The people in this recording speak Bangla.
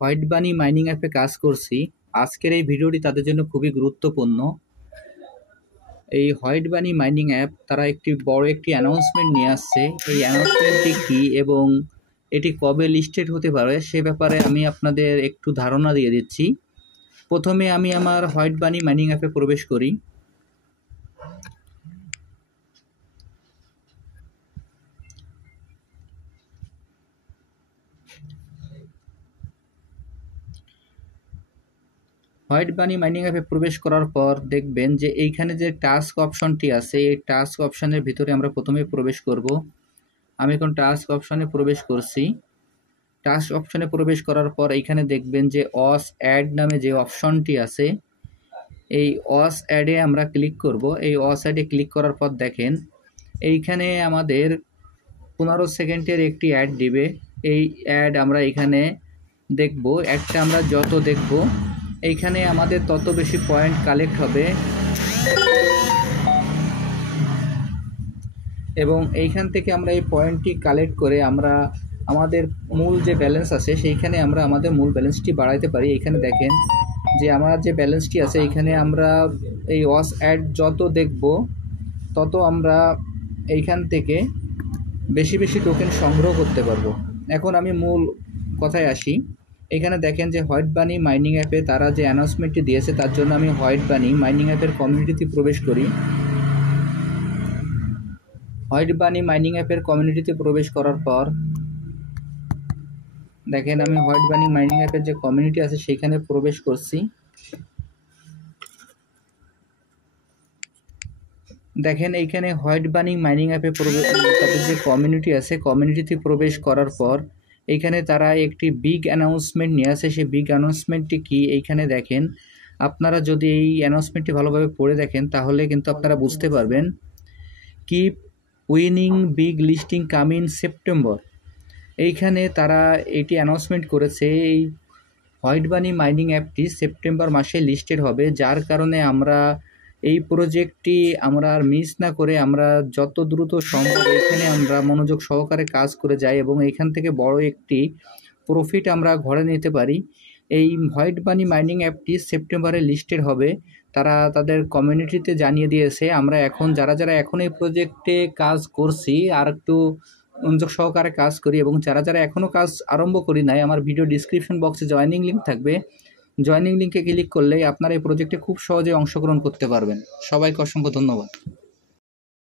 হোয়াইট বানি মাইনিং অ্যাপে কাজ করছি। আজকের এই ভিডিওটি তাদের জন্য খুবই গুরুত্বপূর্ণ। এই হোয়াইট বানি মাইনিং অ্যাপ তারা বড় একটি অ্যানাউন্সমেন্ট নিয়ে আসছে। এই অ্যানাউন্সমেন্টটি কী এবং এটি কবে লিস্টেড হতে পারে সে ব্যাপারে আমি আপনাদের একটু ধারণা দিয়ে দিচ্ছি। প্রথমে আমি আমার হোয়াইট বানি মাইনিং অ্যাপে প্রবেশ করি। হোয়াইট বানি মাইনিং অ্যাপে প্রবেশ করার পর দেখবেন যে এইখানে যে টাস্ক অপশনটি আছে, এই টাস্ক অপশনের ভিতরে আমরা প্রথমে প্রবেশ করব। আমি এখন টাস্ক অপশনে প্রবেশ করছি। টাস্ক অপশনে প্রবেশ করার পর এইখানে দেখবেন যে অস অ্যাড নামে যে অপশনটি আছে, এই অস অ্যাডে আমরা ক্লিক করব। এই অস অ্যাডে ক্লিক করার পর দেখেন এইখানে আমাদের 15 সেকেন্ডের একটি অ্যাড দিবে। এই অ্যাড আমরা এখানে দেখব। অ্যাডটা আমরা যত দেখব এইখানে আমাদের তত বেশি পয়েন্ট কালেক্ট হবে এবং এইখান থেকে আমরা এই পয়েন্টটি কালেক্ট করে আমরা আমাদের মূল যে ব্যালেন্স আছে সেইখানে আমরা আমাদের মূল ব্যালেন্সটি বাড়াইতে পারি। এইখানে দেখেন যে আমার যে ব্যালেন্সটি আছে এইখানে আমরা এই ওয়াচ অ্যাড যত দেখব তত আমরা এইখান থেকে বেশি বেশি টোকেন সংগ্রহ করতে পারবো। এখন আমি মূল কথায় আসি। এখানে দেখেন যে হোয়াইট বানি মাইনিং অ্যাপে তারা যে অ্যানাউন্সমেন্টটি দিয়েছে তার জন্য আমি হোয়াইট বানি মাইনিং অ্যাপের কমিউনিটিতে প্রবেশ করি। হোয়াইট বানি মাইনিং অ্যাপের কমিউনিটিতে প্রবেশ করার পর দেখেন আমি হোয়াইট বানি মাইনিং অ্যাপের যে কমিউনিটি আছে সেখানে প্রবেশ করছি। দেখেন এইখানে হোয়াইট বানি মাইনিং অ্যাপে তাদের যে কমিউনিটি আছে কমিউনিটিতে প্রবেশ করার পর এইখানে তারা একটি বিগ অ্যানাউন্সমেন্ট নিয়ে আসে। সেই বিগ অ্যানাউন্সমেন্টটি কি এইখানে দেখেন। আপনারা যদি এই অ্যানাউন্সমেন্টটি ভালোভাবে পড়ে দেখেন তাহলে কিন্তু আপনারা বুঝতে পারবেন। Keep winning big listing come in September, এইখানে তারা এটি অ্যানাউন্সমেন্ট করেছে এই হোয়াইট বানি মাইনিং অ্যাপটি সেপ্টেম্বর মাসে লিস্টেড হবে, যার কারণে আমরা এই প্রজেক্টটি আমরা আর মিস না করে আমরা যত দ্রুত সম্ভব এখানে আমরা মনোযোগ সহকারে কাজ করে যাই এবং এইখান থেকে বড় একটি প্রফিট আমরা ঘরে নিতে পারি। এই হোয়াইট বানি মাইনিং অ্যাপটি সেপ্টেম্বরে লিস্টেড হবে, তারা তাদের কমিউনিটিতে জানিয়ে দিয়েছে। আমরা এখন যারা এখন এই প্রজেক্টে কাজ করছি আর একটু মনোযোগ সহকারে কাজ করি এবং যারা এখনও কাজ আরম্ভ করি নাই, আমার ভিডিও ডিসক্রিপশন বক্সে জয়েনিং লিঙ্ক থাকবে। জয়েনিং লিঙ্কে ক্লিক করলেই আপনারা এই প্রজেক্টে খুব সহজে অংশগ্রহণ করতে পারবেন। সবাইকে অসংখ্য ধন্যবাদ।